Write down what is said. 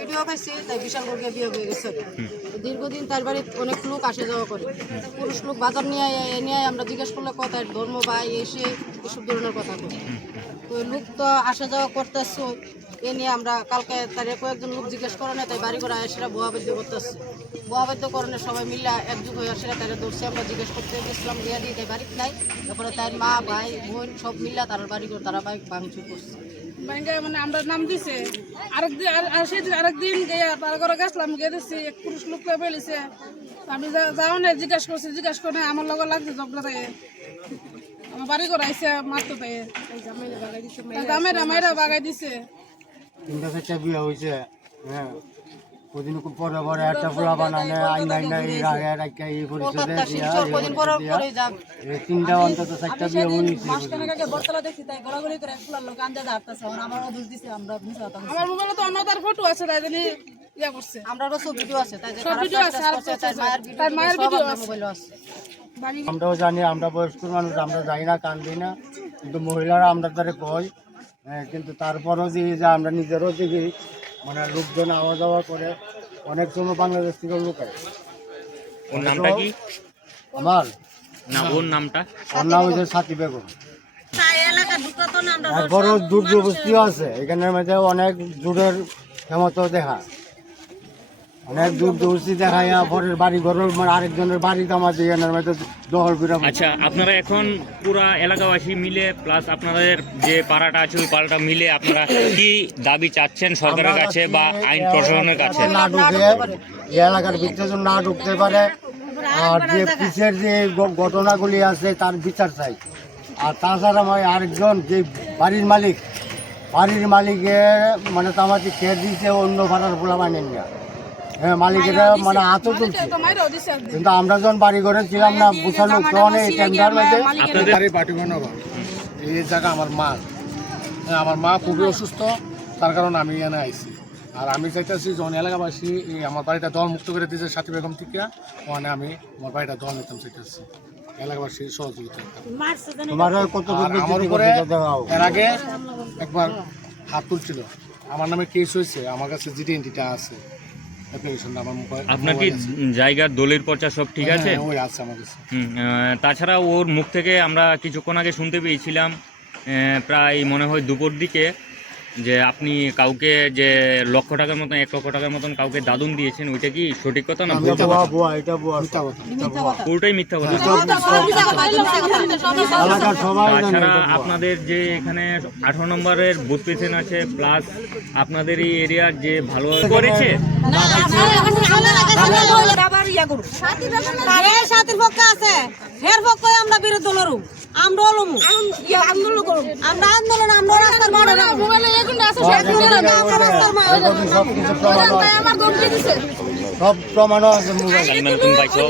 Video পাইছি তাই বিশাল করে বিয়ে হয়ে গেছে। দীর্ঘদিন তার বাড়ি অনেক লোক আসে যাওয়া করে, পুরুষ লোক বাজার নিয়ে আমরা জিজ্ঞেস করলে কথা ধর্ম বা এসে এসব ধরনের কথা বলি। তো লোক তো আসা যাওয়া করতেছে, এ নিয়ে আমরা কালকে তার কয়েকজন লোক জিজ্ঞেস করে না তাই বাড়ি করে সেটা বহাবাদ্য করতেছে। বহাবাদ্যকরণে সবাই মিলে একযুগ হয়ে আসে তারা ধরছে, আমরা জিজ্ঞেস করতে গেছিলাম বিয়া দিই তাই বাড়িতে নাই। তারপরে তার মা ভাই বোন সব মিলে তার বাড়ি করে তারা বাইক ভাঙচুর করছে। মানে আমরা নাম দিছে আরেকদিন পার করে গেছিলাম, গিয়ে দিচ্ছি এক পুরুষ লোককে বেলিছে। আমি যাও না জিজ্ঞাসা করে আমার লগে লাগছে ঝগড়া থাকে, আমার বাড়ি করে আইসে মারতে থাকে, জামাইরা বাগাই দিছে। 3টা 4টা বিয়ে হয়েছে, হ্যাঁ কদিন পরে পরে একটা পোলা বানানে আইনা এই পরিচয় দিয়া 3টা অন্তত 4টা বিয়ে হয়েছে। আমার মোবাইলে তো অন্য তার ফটো আছে, তাই জন্য ইয়া করছে। আমরা সব ভিডিও আছে, তাই সব ভিডিও আছে, তার মায়ের ভিডিও আছে। আমরাও জানি, আমরা বয়স্ক মানুষ, আমরা যাই না কান্দি না, কিন্তু মহিলারা আমরা তারে কয়। কিন্তু তারপরও যে আমরা নিজেরও দেখি মানে লোকজন আওয়া যাওয়া করে, অনেক সময় বাংলাদেশ থেকে লোক হয়। ওর নামটা কি? আমার না, ওর নামটা? ওর নাম হচ্ছে সাথী বেগম। বড় দূর বস্তিও আছে এখানের মধ্যে, অনেক দূরের ক্ষমতা দেখা, অনেক দূর দূরছি দেখাইয়া পরের বাড়ি ঘর মানে আরেকজনের বাড়ি কামা দিয়ে এখানের মধ্যে দখল করে। আচ্ছা, আপনারা এখন পুরা এলাকাবাসী মিলে প্লাস আপনাদের যে পাড়াটা আছে ওই পাড়াটা মিলে আপনারা কি দাবি চাচ্ছেন সরকারের কাছে বা আইন প্রশাসনের কাছে? না ঢুকে এই এলাকার ভিতরে না ঢুকতে পারে, আর যে পিছের যে ঘটনাগুলি আছে তার বিচার চাই। আর তাছাড়া আরেকজন যে বাড়ির মালিকে মানে তামাকে খেয়ে দিয়েছে অন্য ভাড়ার পোলা বানিয়ে নিয়ে, হ্যাঁ মালিকেরা মানে হাতও তুলছে। কিন্তু আমরা যখন বাড়ি ঘরে ছিলাম না বুঝানো তখন এই টেন্ডার মধ্যে এই জায়গা আমার মা খুবই অসুস্থ, তার কারণে আমি এখানে আইছি। আর আমি চাইতেছি যখন এলাকাবাসী আমার বাড়িটা দল মুক্ত করে দিয়েছে সাথী বেগম থেকে, ওখানে আমি আমার বাড়িটা দল নিতাম চাইতেছি এলাকাবাসীর সহযোগিতা। আমার উপরে এর আগে একবার হাত তুলছিল, আমার নামে কেস হয়েছে, আমার কাছে জিডিএনটিটা আছে। আপনার কি জায়গার দলিল পর্চা সব ঠিক আছে? ওই আছে আমার কাছে। তাছাড়া ওর মুখ থেকে আমরা কিছুক্ষণ আগে শুনতে পেয়েছিলাম প্রায় মনে হয় দুপুর দিকে যে আপনি কাউকে যে 1 লক্ষ টাকার মতন 1 লক্ষ টাকার মতন কাউকে দাদন দিয়েছেন, ওইটা কি সঠিক কথা না? পুরোটাই মিথ্যা কথা। তাছাড়া আপনাদের যে এখানে 18 নম্বরের বুথ পেছেন আছে প্লাস আপনাদের এই এরিয়ার যে ভালো করেছে আমরা বিরুদ্ধে লড়ু, আমরা আন্দোলন আমরা রাস্তার সব প্রমাণ আছে। পাইছো